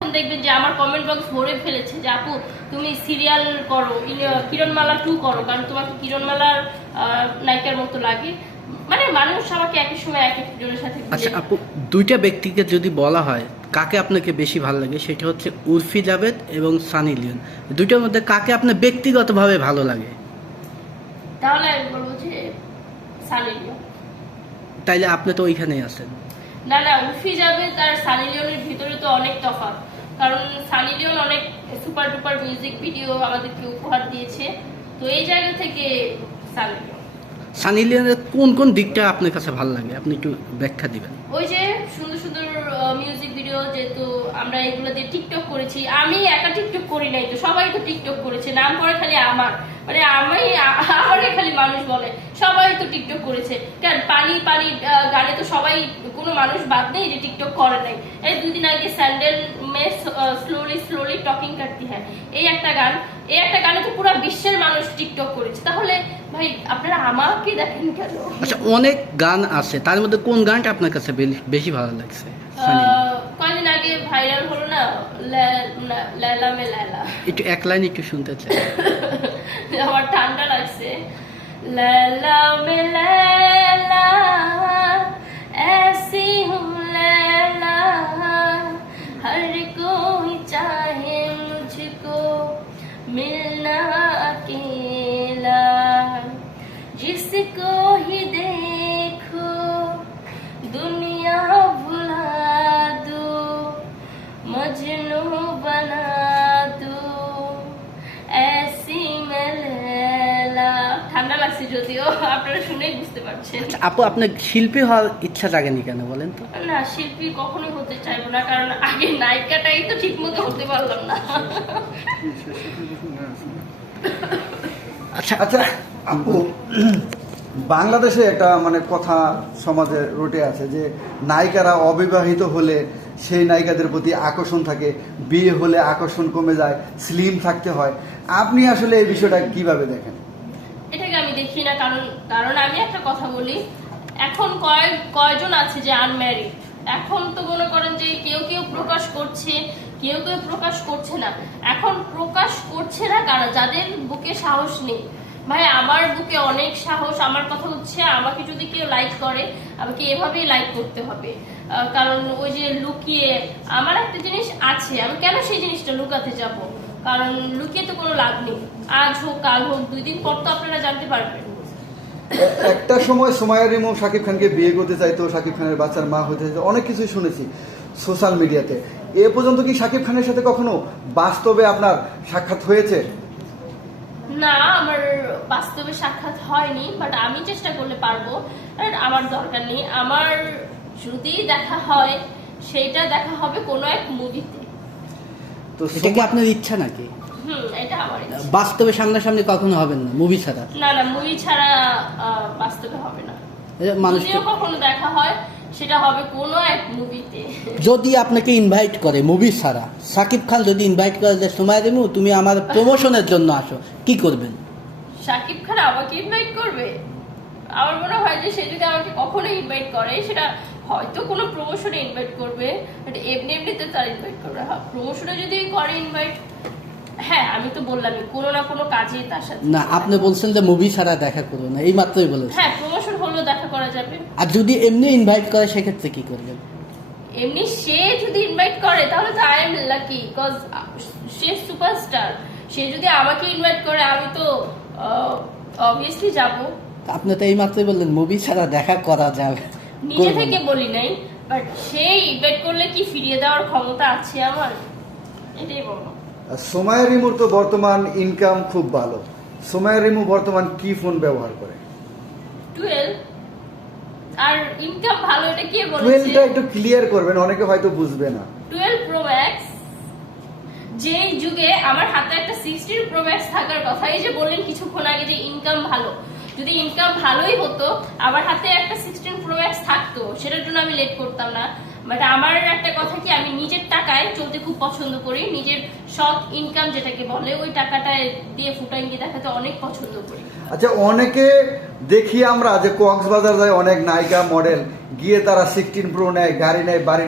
দেখবেন যে আমার কমেন্ট বক্স ভরে ফেলেছে যে আপু তুমি সিরিয়াল করো, কিরণমালা 2 করো, কারণ তোমাকে কিরণমালার নায়িকার মতো লাগে। মানে মানুষ আমাকে একই সময় এক একজনের সাথে। আচ্ছা আপু, দুইটা ব্যক্তিকে যদি বলা হয় কাকে আপনাকে বেশি ভালো লাগে, সেটা হচ্ছে উর্ফি জাভেদ এবং সানি লিওন। দুইটার মধ্যে কাকে আপনার ব্যক্তিগতভাবে ভালো লাগে? তাহলে আমি বলবো যে সানি লিওন। তাইলে আপনি তো ওইখানেই আছেন। না না, উর্ফি জাভেদ আর সানি লিওনের ভিতরে তো অনেক তফাৎ। কারণ সানি লিওন অনেক সুপার ডুপার মিউজিক ভিডিও আমাদেরকে উপহার দিয়েছে, তো এই জায়গা থেকে সানি লিওন। সানি লিওনের কোন কোন দিকটা আপনার কাছে ভালো লাগে, আপনি একটু ব্যাখ্যা দিবেন? ওই যে সুন্দর সুন্দর মিউজিক ভিডিও, যেহেতু আমরা এগুলো দিয়ে টিকটক করেছি। আমি একা টিকটক করি নাই, তো সবাই তো টিকটক করেছে, নাম করে খালি আমার, মানে আমারে খালি মানুষ বলে, সবাই তো টিকটক করেছে। কেন পানি পানি গানে তো সবাই, কোনো মানুষ বাদ নেই যে টিকটক করে নাই। এই 2 দিন আগে স্যান্ডেল মে স্লোলি স্লোলি টকিং করতে হয়, এই একটা গানে তো পুরো বিশ্বের মানুষ টিকটক করেছে। তাহলে ভাই আপনারা আমাকে দেখেন কেন? আচ্ছা, অনেক গান আছে, তার মধ্যে কোন গানটা আপনার কাছে বেশি ভালো লাগছে? কয়েকদিন আগে ভাইরাল হলো না, লালা মে লালা, একটু এক লাইন একটু শুনতে চাই। আমার ঠান্ডা লাগছে। লালা মে লালা ऐसी हूँ लैला, हर कोई चाहे मुझको मिलना अकेला, जिसको ही देखो दुनिया भुला दो, मजनू बना दो, ऐसी मैं लैला। ঠান্ডা লাগছে যদিও, আপনারা শুনেই বুঝতে পারছেন। আপু, আপনার শিল্পী হওয়ার ইচ্ছা জাগেনি কেন বলেন তো? না, শিল্পী কখনোই হতে চাইবো না, কারণ আগে নায়িকাটাই তো ঠিক মতো হতে পারলাম না। আচ্ছা আচ্ছা আপু, বাংলাদেশে একটা মানে কথা সমাজে রটে আছে যে নায়িকারা অবিবাহিত হলে সেই নায়িকাদের প্রতি আকর্ষণ থাকে, বিয়ে হলে আকর্ষণ কমে যায়, স্লিম থাকতে হয়। আপনি আসলে এই বিষয়টা কিভাবে দেখেন? এটাকে আমি দেখি না, কারণ আমি একটা কথা বলি, এখন কয়জন আছে যে আনম্যারিড? এখন তো মনে করেন যে কেউ কেউ প্রকাশ করছে, কেউ কেউ প্রকাশ করছে না। এখন প্রকাশ করছে না কারা? যাদের বুকে সাহস নেই। ভাই আমার বুকে অনেক সাহস। আমার কথা হচ্ছে, আমাকে যদি কেউ লাইক করে, আমাকে এভাবেই লাইক করতে হবে। কারণ ওই যে লুকিয়ে, আমার একটা জিনিস আছে, আমি কেন সেই জিনিসটা লুকাতে যাব? কারণ লুকিয়ে তো কোনো লাভ নেই। আজ হোক কাল হোক, 2 দিন পর তো আপনারা জানতে পারবেন। একটা সময় সুমাইয়া রিমু শাকিব খানকে বিয়ে করতে চাইতো, শাকিব খানের বাচ্চার মা হতে চাইতো, অনেক কিছুই শুনেছি সোশ্যাল মিডিয়াতে। এ পর্যন্ত কি শাকিব খানের সাথে কখনো বাস্তবে আপনার সাক্ষাৎ হয়েছে? না, আমার বাস্তবে সাক্ষাৎ হয়নি, বাট আমি চেষ্টা করলে পারবো। আমার দরকার নেই। আমার যদি দেখা হয়, সেইটা দেখা হবে কোনো এক মুভিতে। তো এটা কি আপনার ইচ্ছা নাকি? এটা আমার ইচ্ছা। বাস্তবে সামনাসামনি কখনো হবেন না, মুভি ছাড়া? না না, মুভি ছাড়া বাস্তবে হবে না। মানুষ যদিও কখনো দেখা হয়, সেটা হবে কোনো এক মুভিতে। যদি আপনাকে ইনভাইট করে মুভি ছাড়া, সাকিব খান যদি ইনভাইট করে যে সুমাইয়া রিমু তুমি আমার প্রমোশনের জন্য আসো, কি করবেন? শাকিব খান আমাকে ইনভাইট করবে? আমার মনে হয় যে সে যদি আমাকে কখনো ইনভাইট করে, সেটা হয়তো কোনো প্রমোশনে ইনভাইট করবে, বাট এমনি এমনিতে তার ইনভাইট করবে। হ্যাঁ, প্রমোশনে যদি করে ইনভাইট, হ্যাঁ আমি তো বললামই কোনো না কোনো কাজে তার সাথে। না, আপনি বলছেন যে মুভি ছাড়া দেখা করবো না, এই মাত্রই বলেছেন। হ্যাঁ, প্রমোশন হলেও দেখা করা যাবে। আর যদি এমনি ইনভাইট করে, সেক্ষেত্রে কি করবেন? এমনি সে যদি ইনভাইট করে, তাহলে তো আই এম লাকি, বিকজ সে সুপারস্টার। সে যদি আমাকে ইনভাইট করে, আমি তো অবভিয়াসলি যাব। আপনি তো এই মাত্রই বললেন মুভি ছাড়া দেখা করা যাবে। নিজে থেকে বলি নাই, বাট সে ইনভাইট করলে কি ফিরিয়ে দেওয়ার ক্ষমতা আছে আমার? এটাই বলবো। সুমাইয়া রিমুর তো বর্তমান ইনকাম খুব ভালো। সুমাইয়া রিমু বর্তমান কি ফোন ব্যবহার করে? 12। আর ইনকাম ভালো, এটা কে বলেছে? 12টা একটু ক্লিয়ার করবেন, অনেকে হয়তো বুঝবে না। 12 প্রো ম্যাক্স। যে যুগে আমার হাতে একটা 16 প্রো ম্যাক্স থাকার কথা। এই যে বললেন কিছুক্ষণ আগে যে ইনকাম ভালো, যদি ইনকাম ভালোই হতো, আমার হাতে একটা 16 প্রো ম্যাক্স থাকতো, সেটার জন্য আমি লেট করতাম না। বাট আমার একটা কথা কি, আমি নিজের টাকায় চলতে খুব পছন্দ করি। নিজের শখ ইনকাম যেটাকে বলে, ওই টাকাটা দিয়ে ফুটাইঙ্গি দেখাতে অনেক পছন্দ করি। আচ্ছা, অনেকে দেখি আমরা যে কক্সবাজার যায়, অনেক নায়িকা মডেল গিয়ে তারা 16 প্রো নেয়, গাড়ি নেয়, বাড়ি